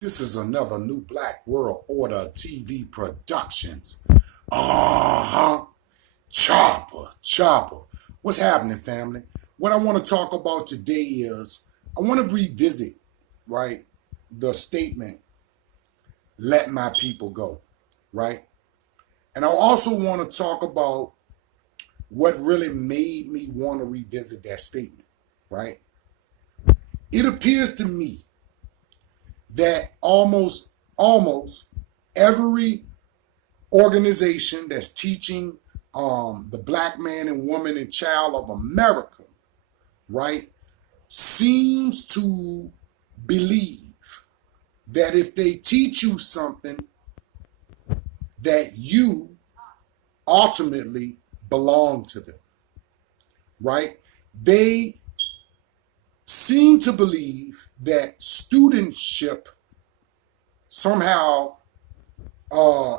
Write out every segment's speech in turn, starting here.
This is another New Black World Order TV Productions. Chopper. What's happening, family? What I want to talk about today is I want to revisit, right, the statement, let my people go, right? And I also want to talk about what really made me want to revisit that statement, right? It appears to me that almost every organization that's teaching the black man and woman and child of America, right, seems to believe that if they teach you something, that you ultimately belong to them, right? They seem to believe that studentship somehow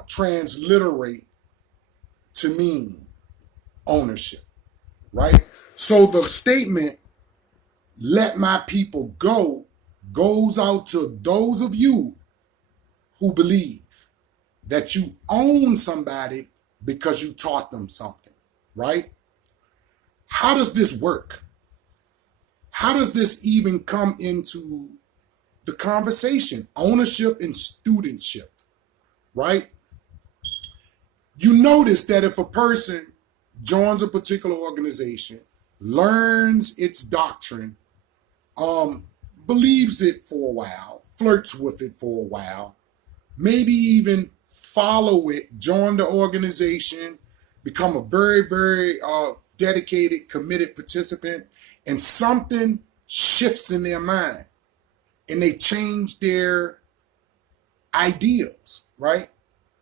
transliterate to mean ownership, right? So the statement, let my people go, goes out to those of you who believe that you own somebody because you taught them something, right? How does this work? How does this even come into the conversation? Ownership and studentship, right? You notice that if a person joins a particular organization, learns its doctrine, believes it for a while, flirts with it for a while, maybe even follow it, join the organization, become a very dedicated, committed participant, and something shifts in their mind and they change their ideals, right?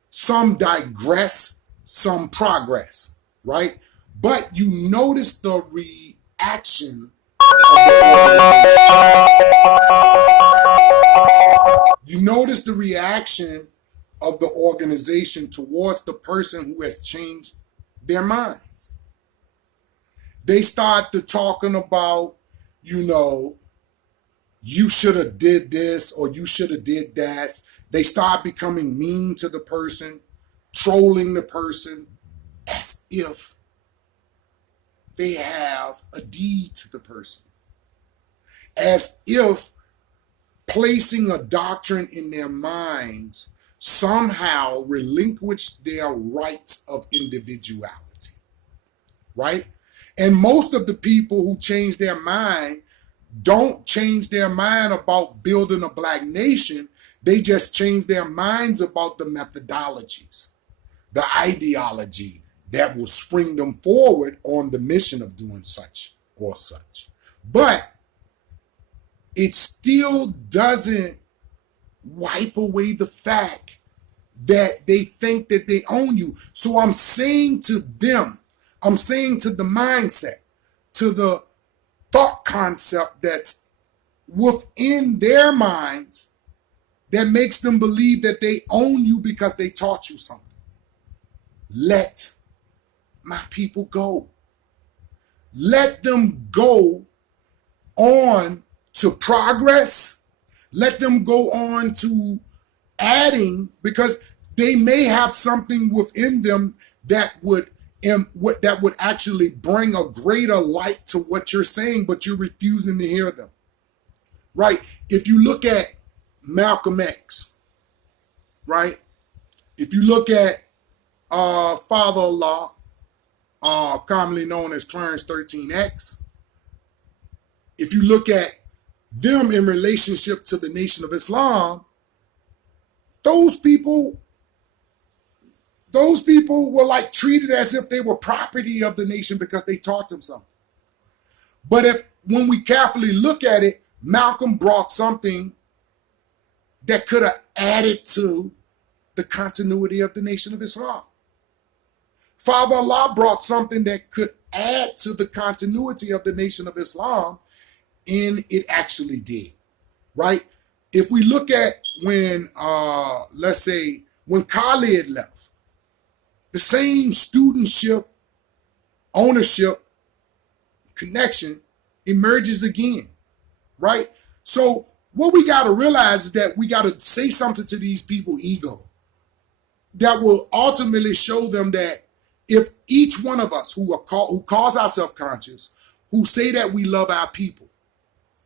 Some digress, some progress, right? But you notice the reaction of the organization. You notice the reaction of the organization towards the person who has changed their minds. They start to talking about, you should have did this or you should have did that. They start becoming mean to the person, trolling the person as if they have a deed to the person, as if placing a doctrine in their minds somehow relinquish their rights of individuality, right? And most of the people who change their mind don't change their mind about building a black nation. They just change their minds about the methodologies, the ideology that will spring them forward on the mission of doing such or such. But it still doesn't wipe away the fact that they think that they own you. So I'm saying to them, I'm saying to the mindset, to the thought concept that's within their minds that makes them believe that they own you because they taught you something. Let my people go. Let them go on to progress. Let them go on to adding, because they may have something within them that would actually bring a greater light to what you're saying, but you're refusing to hear them, right? If you look at Malcolm X, right? If you look at father-in-law, commonly known as Clarence 13X, if you look at them in relationship to the Nation of Islam, those people were like treated as if they were property of the nation because they taught them something. But when we carefully look at it, Malcolm brought something that could have added to the continuity of the Nation of Islam. Father-in-law brought something that could add to the continuity of the Nation of Islam, and it actually did, right? If we look at when, let's say, when Khalid left, the same studentship, ownership, connection emerges again, right? So what we got to realize is that we got to say something to these people ego that will ultimately show them that if each one of us who calls ourselves conscious, who say that we love our people,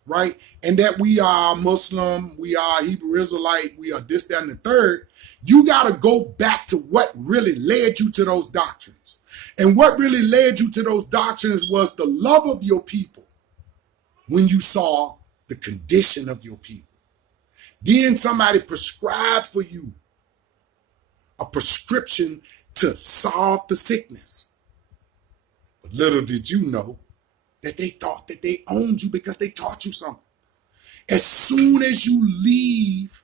right, and that we are Muslim, we are Hebrew Israelite, we are this, that, and the third, you got to go back to what really led you to those doctrines. And what really led you to those doctrines was the love of your people when you saw the condition of your people. Then somebody prescribed for you a prescription to solve the sickness. But little did you know that they thought that they owned you because they taught you something. As soon as you leave,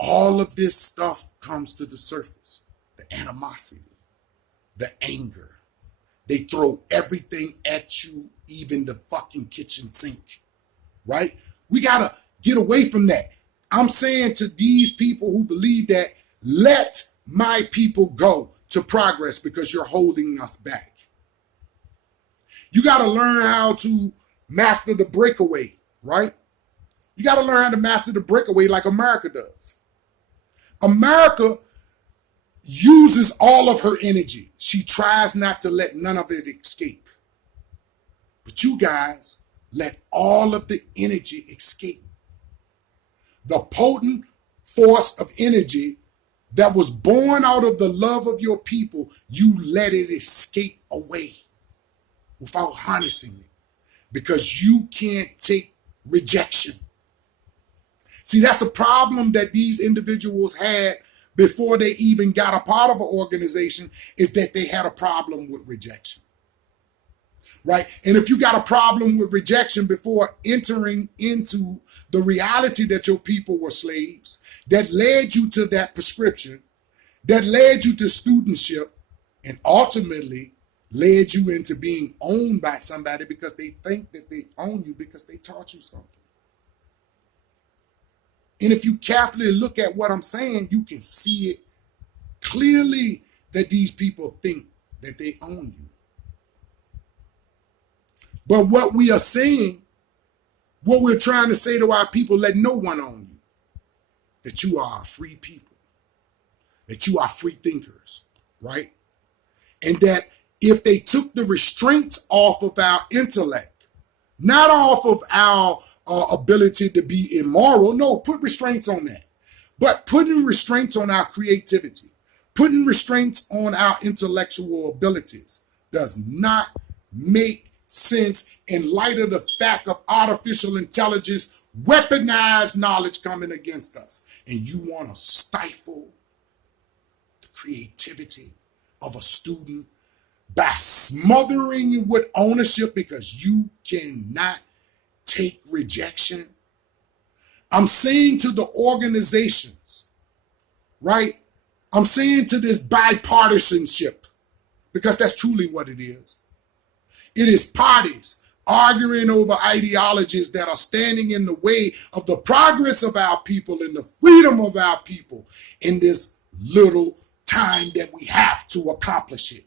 all of this stuff comes to the surface. The animosity, the anger. They throw everything at you, even the fucking kitchen sink, right? We gotta get away from that. I'm saying to these people who believe that, let my people go to progress because you're holding us back. You got to learn how to master the breakaway, right? You got to learn how to master the breakaway like America does. America uses all of her energy. She tries not to let none of it escape. But you guys let all of the energy escape. The potent force of energy that was born out of the love of your people, you let it escape away without harnessing it because you can't take rejection. See, that's a problem that these individuals had before they even got a part of an organization, is that they had a problem with rejection, right? And if you got a problem with rejection before entering into the reality that your people were slaves, that led you to that prescription, that led you to studentship, and ultimately led you into being owned by somebody because they think that they own you because they taught you something. And if you carefully look at what I'm saying, you can see it clearly that these people think that they own you. But what we are saying, what we're trying to say to our people, let no one own you. That you are a free people, that you are free thinkers, right? And that if they took the restraints off of our intellect, not off of our ability to be immoral, no, put restraints on that, but putting restraints on our creativity, putting restraints on our intellectual abilities does not make sense in light of the fact of artificial intelligence, weaponized knowledge coming against us. And you want to stifle the creativity of a student by smothering you with ownership because you cannot take rejection. I'm saying to the organizations, right? I'm saying to this bipartisanship, because that's truly what it is. It is parties arguing over ideologies that are standing in the way of the progress of our people and the freedom of our people in this little time that we have to accomplish it.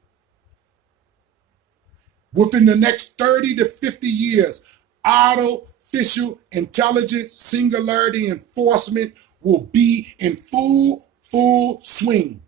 Within the next 30 to 50 years, artificial intelligence, singularity enforcement will be in full swing.